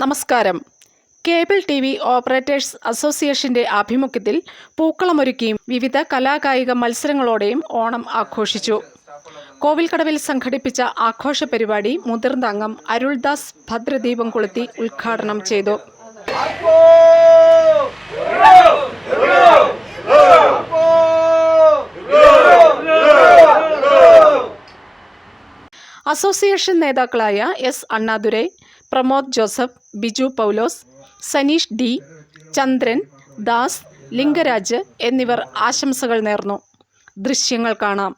നമസ്കാരം. Cable TV operators അസോസിയേഷന്റെ ആഭിമുഖ്യത്തിൽ പൂക്കളമൊരുക്കിയും വിവിധ കലാകായിക മത്സരങ്ങളോടെയും ഓണം ആഘോഷിച്ചു. കോവിൽക്കടവിൽ സംഘടിപ്പിച്ച ആഘോഷ പരിപാടി മുതിർന്ന അംഗം അരുൾദാസ് ഭദ്രദീപം കൊളുത്തി ഉദ്ഘാടനം ചെയ്തു. അസോസിയേഷൻ നേതാക്കളായ S. അണ്ണാദുരൈ, പ്രമോദ് ജോസഫ്, ബിജു പൗലോസ്, സനീഷ് D, ചന്ദ്രൻ, ദാസ്, ലിംഗരാജ് എന്നിവർ ആശംസകൾ നേർന്നു. ദൃശ്യങ്ങൾ കാണാം.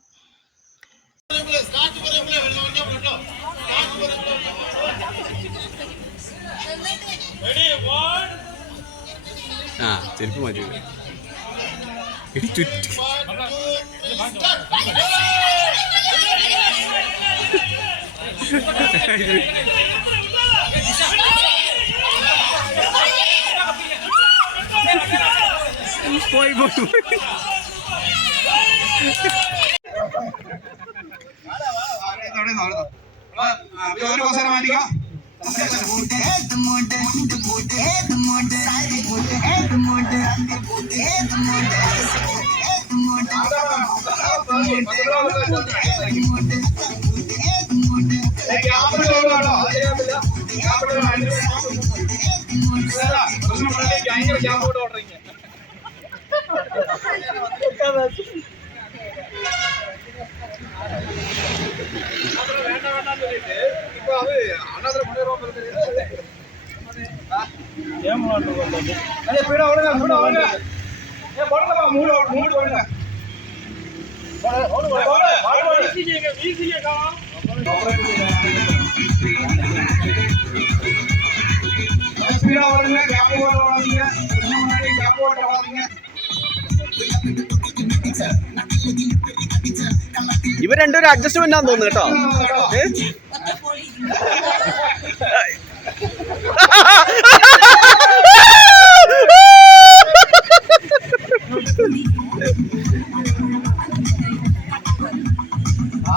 ഇവ രണ്ടൊരു അഡ്ജസ്റ്റ്മെന്റ് ആണെന്ന് തോന്നുന്നു കേട്ടോ.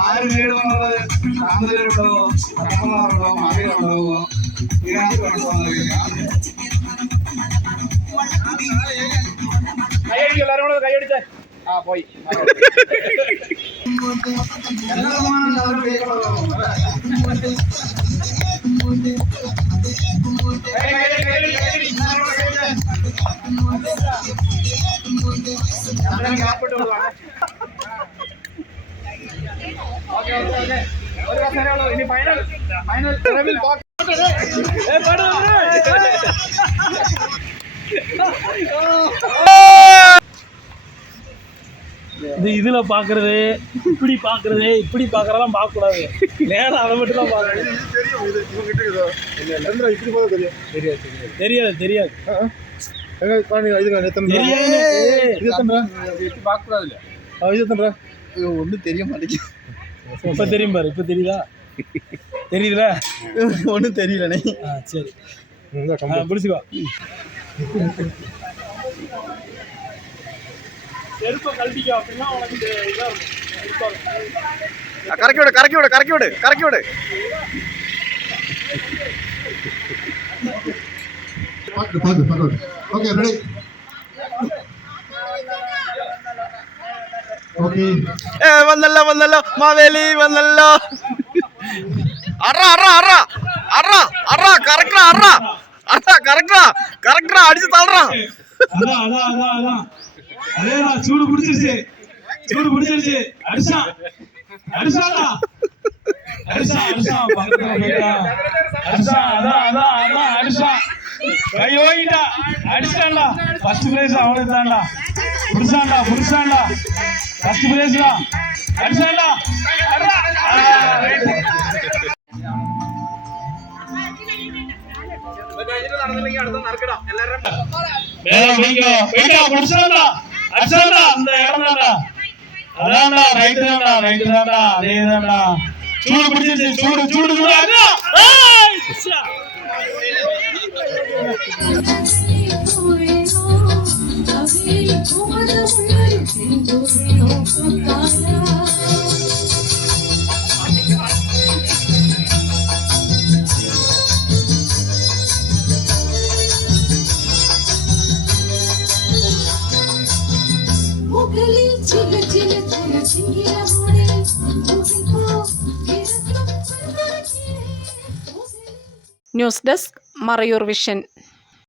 ആര് നേടുന്നുള്ളത് കാന്തലുണ്ടോ കടമമാരുണ്ടോ മകനുണ്ടോ കൈയടിക്കും. എല്ലാവരും കൂടെ കൈയടിച്ചേ. ആ പോയി ഒരു കസേരയുള്ളൂ. ഇനി ഫൈനൽ இதுல பாக்குறது இப்படி பாக்குறது இப்படி பாக்குறதெல்லாம் பார்க்க கூடாது. நேரம் அதை மட்டும் தான் பாக்குறது. தெரியாது தெரியாது ஒன்னும் தெரிய மாட்டேங்குது. இப்ப தெரியும் பாரு. இப்ப தெரியுதா? தெரியுதுல? ஒன்னும் தெரியல. சரி பிடிச்சுக்கோ. കറക്കി വിട് കറക്കി വിട് കറക്കി വിട് കറക്കി വിട്. വന്നല്ലോ വന്നല്ലോ മാവേലി വന്നല്ലോ. അറ അറ അറ അറ അറ കറക്ട അറ അറ കറക്ട കറക്ട അടിച്ച് തളറാ. அதேதான் சூடு பிடிச்சிருச்சு. சூடு பிடிச்சிருச்சு. அடிச்சான் அடிச்சான்டா அடிச்சான் அடிச்சான் பக்கத்துல போயிட்டான். அடிச்சான் அதான் அதான் அதான் அடிச்சான். கை ஓகிட்டா அடிச்சான்டா. ஃபர்ஸ்ட் பிரைஸ் அவனுக்கு தான்டா. புடிச்சான்டா புடிச்சான்டா. ஃபர்ஸ்ட் பிரைஸ் தான் அடிச்சான்டா. அடிச்சான்டா அந்த இடம் தான்டா. அதான்டா ரைட்டு தான்டா ரைட்டு தான்டா அதே தான்டா. சூடு பிடிச்சிருச்சு. சூடு சூடு சூடு அடிச்சா. News desk Marayoor vision.